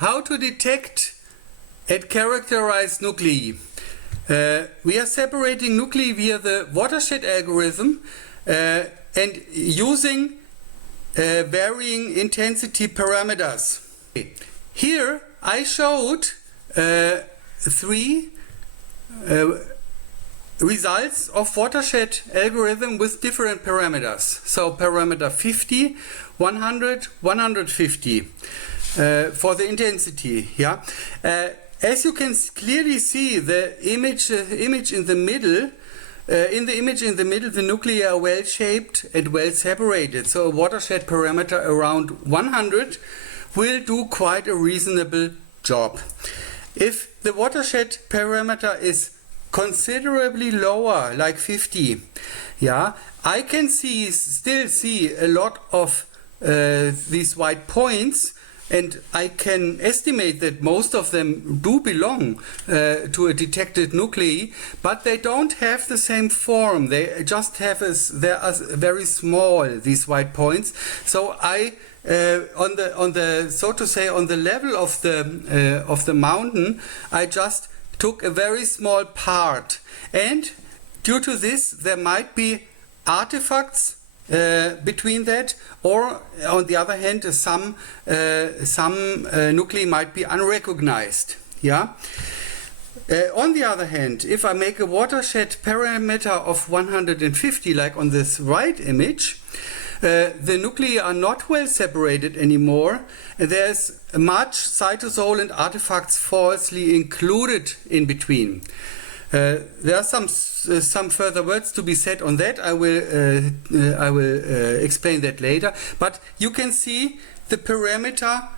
how to detect and characterize nuclei. We are separating nuclei via the watershed algorithm and using varying intensity parameters. Here I showed three results of watershed algorithm with different parameters. So parameter 50, 100, 150 for the intensity. Yeah. As you can clearly see, the image in the middle. In the image in the middle, the nuclei are well shaped and well separated. So a watershed parameter around 100 will do quite a reasonable job. If the watershed parameter is considerably lower, like 50, yeah, I can still see a lot of these white points, and I can estimate that most of them do belong to a detected nuclei, but they don't have the same form. They just have they are very small, these white points. So I on the so to say on the level of the mountain, I just took a very small part, and due to this there might be artifacts between that, or on the other hand some nuclei might be unrecognized. Yeah. On the other hand, if I make a watershed parameter of 150, like on this right image, the nuclei are not well separated anymore, and there's much cytosol and artifacts falsely included in between. There are some further words to be said on that. I will explain that later. But you can see the parameter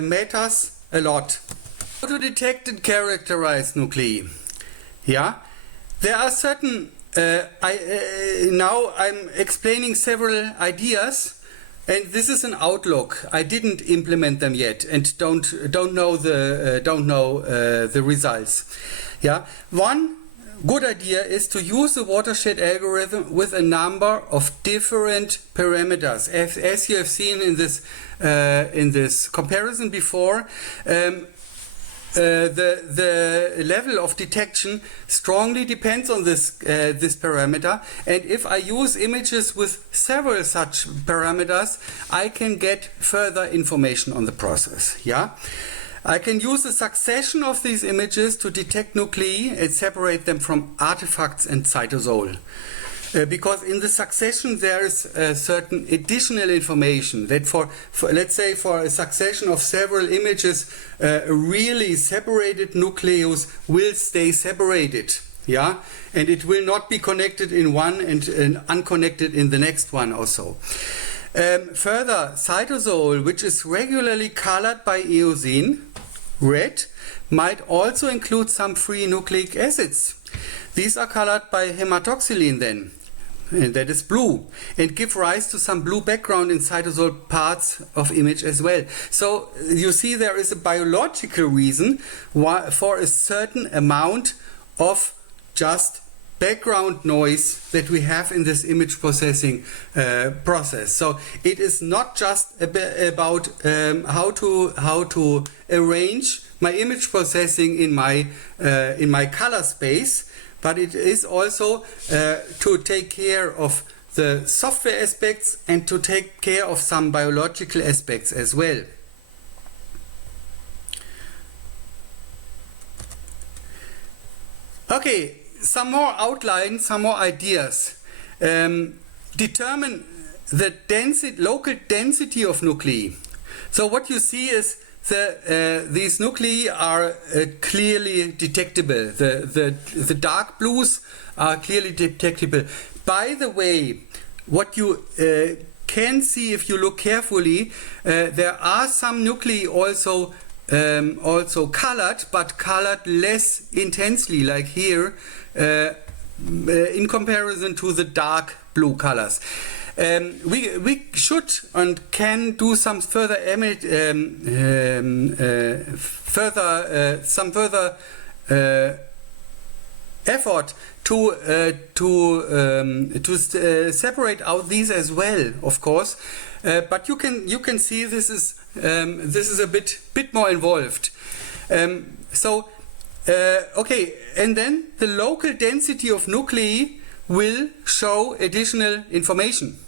matters a lot. How to detect and characterize nuclei? Yeah, there are certain. Now I'm explaining several ideas, and this is an outlook. I didn't implement them yet, and don't know the results. Yeah, one good idea is to use the watershed algorithm with a number of different parameters. As you have seen in this comparison before, the level of detection strongly depends on this parameter, and if I use images with several such parameters, I can get further information on the process. Yeah. I can use a succession of these images to detect nuclei and separate them from artifacts and cytosol. Because in the succession there is certain additional information that for let's say for a succession of several images, a really separated nucleus will stay separated. Yeah, and it will not be connected in one and unconnected in the next one also. Further, cytosol, which is regularly colored by eosine, red, might also include some free nucleic acids. These are colored by hematoxylin then, and that is blue, and give rise to some blue background in cytosol parts of image as well. So you see there is a biological reason for a certain amount of just background noise that we have in this image processing process. So it is not just about how to arrange my image processing in my color space, but it is also to take care of the software aspects and to take care of some biological aspects as well. Okay. Some more outlines, some more ideas. Determine the local density of nuclei. So what you see is these nuclei are clearly detectable. The dark blues are clearly detectable. By the way, what you can see if you look carefully, there are some nuclei also colored, but colored less intensely, like here, in comparison to the dark blue colors. We should and can do some further effort to separate out these as well, of course. but you can see this is a bit more involved. Okay, and then the local density of nuclei will show additional information,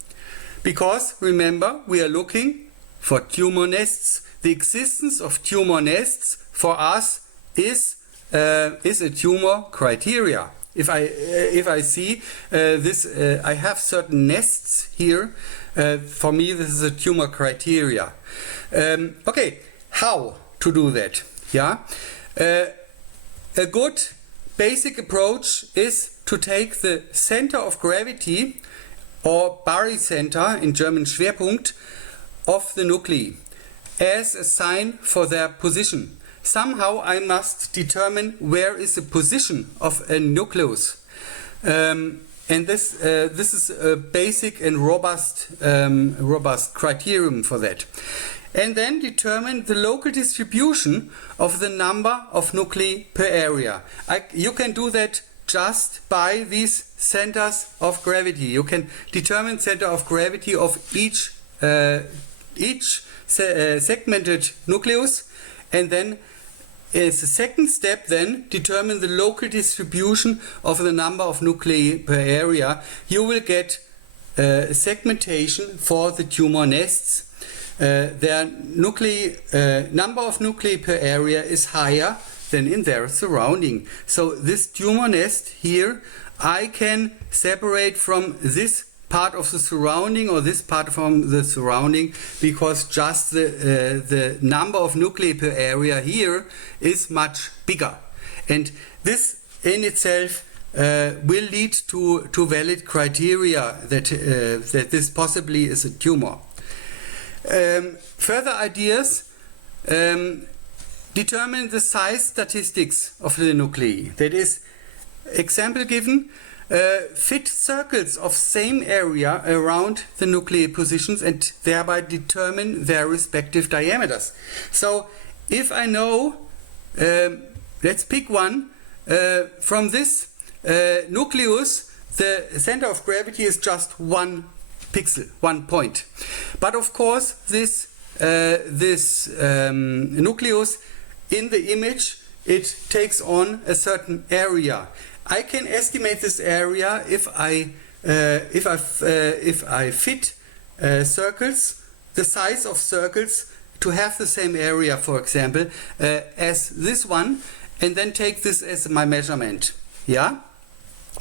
because remember, we are looking for tumor nests. The existence of tumor nests for us is a tumor criteria. If I see this, I have certain nests here. For me, this is a tumor criteria. Okay, how to do that? Yeah, a good basic approach is to take the center of gravity, or barycenter in German Schwerpunkt, of the nuclei as a sign for their position. Somehow I must determine where is the position of a nucleus. And this is a basic and robust criterion for that. And then determine the local distribution of the number of nuclei per area. You can do that just by these centers of gravity. You can determine center of gravity of each segmented nucleus, and then as a second step, then determine the local distribution of the number of nuclei per area. You will get segmentation for the tumor nests. Their number of nuclei per area is higher than in their surrounding. So this tumor nest here, I can separate from this part of the surrounding or this part from the surrounding, because just the number of nuclei per area here is much bigger, and this in itself will lead to valid criteria that this possibly is a tumor. Further ideas: determine the size statistics of the nuclei. That is, example given, fit circles of same area around the nuclear positions and thereby determine their respective diameters. So if I know, let's pick one, from this nucleus, the center of gravity is just 1 pixel, 1 point. But of course this nucleus in the image, it takes on a certain area. I can estimate this area if I fit circles, the size of circles, to have the same area, for example, as this one, and then take this as my measurement. Yeah,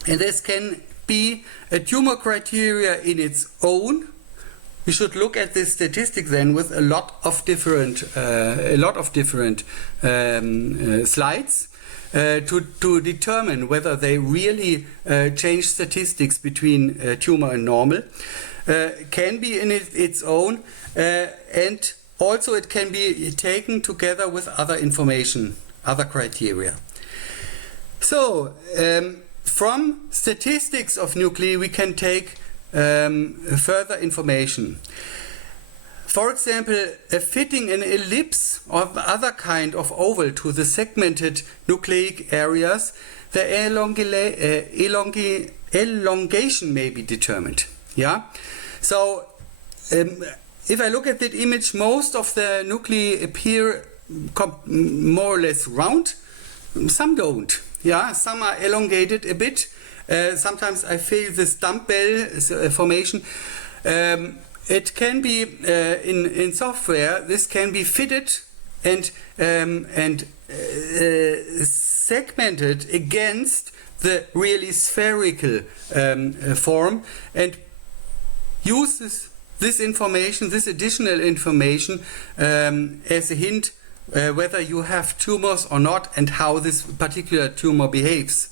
and this can be a tumor criteria in its own. We should look at this statistic then with a lot of different slides. To determine whether they really change statistics between tumor and normal. Can be in its own, and also it can be taken together with other information, other criteria. So from statistics of nuclei we can take further information. For example, fitting an ellipse or other kind of oval to the segmented nucleic areas, the elongation may be determined. Yeah. So if I look at that image, most of the nuclei appear more or less round. Some don't. Yeah. Some are elongated a bit. Sometimes I feel this dumbbell formation. It can be in software. This can be fitted and segmented against the really spherical form, and uses this information, this additional information, as a hint whether you have tumors or not and how this particular tumor behaves.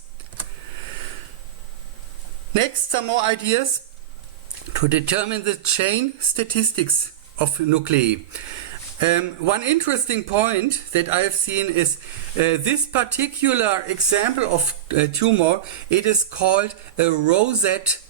Next, some more ideas to determine the chain statistics of nuclei. One interesting point that I have seen is this particular example of tumor. It is called a rosette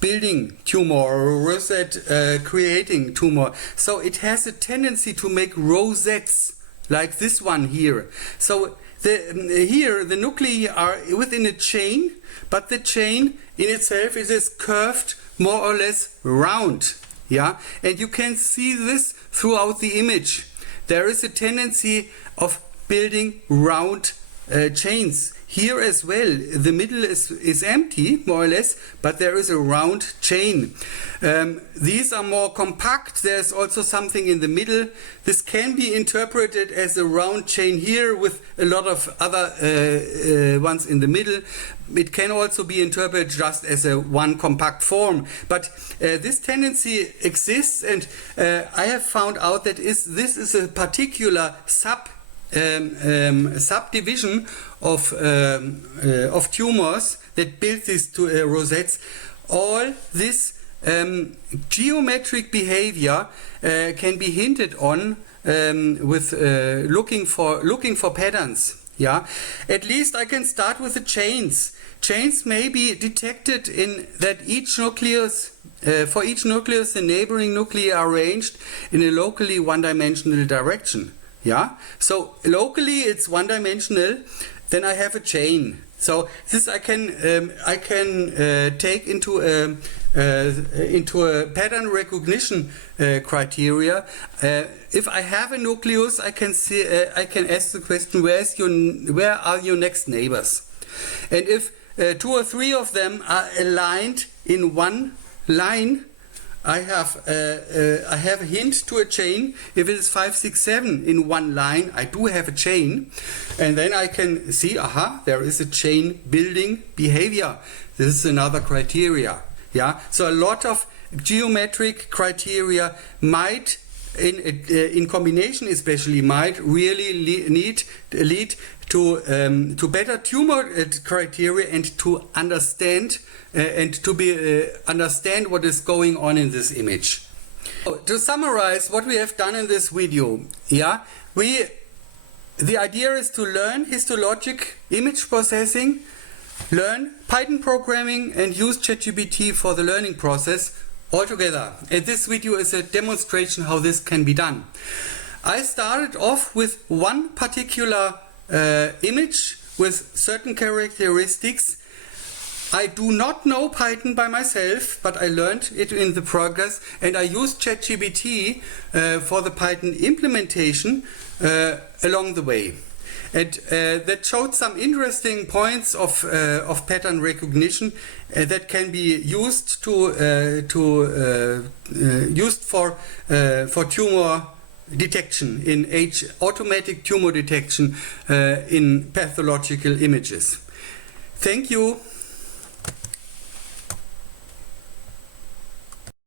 building tumor, or a rosette creating tumor. So it has a tendency to make rosettes like this one here. So here the nuclei are within a chain, but the chain in itself is curved, more or less round. Yeah, and you can see this throughout the image. There is a tendency of building round chains. Here as well, the middle is empty, more or less, but there is a round chain. These are more compact. There's also something in the middle. This can be interpreted as a round chain here with a lot of other ones in the middle. It can also be interpreted just as a one compact form. But this tendency exists, and I have found out that this is a particular subdivision of tumors that build these two rosettes. All this geometric behavior can be hinted on with looking for patterns. Yeah, at least I can start with the chains. Chains may be detected in that each nucleus. For each nucleus, the neighboring nuclei are arranged in a locally one-dimensional direction. Yeah, so locally it's one-dimensional. Then I have a chain. So this I can take into a pattern recognition criteria. If I have a nucleus, I can ask the question: where are your next neighbors? And if 2 or 3 of them are aligned in one line, I have a hint to a chain. If it is 5, 6, 7 in one line, I do have a chain, and then I can see, aha, there is a chain building behavior. This is another criteria. Yeah, so a lot of geometric criteria might, in combination especially, might really lead to better tumor criteria and to understand understand what is going on in this image. So, to summarize what we have done in this video, yeah, the idea is to learn histologic image processing, learn Python programming, and use ChatGPT for the learning process altogether. And this video is a demonstration how this can be done. I started off with one particular image with certain characteristics. I do not know Python by myself, but I learned it in the progress, and I used ChatGPT for the Python implementation along the way. And that showed some interesting points of pattern recognition that can be used for tumor detection in automatic tumor detection in pathological images. Thank you.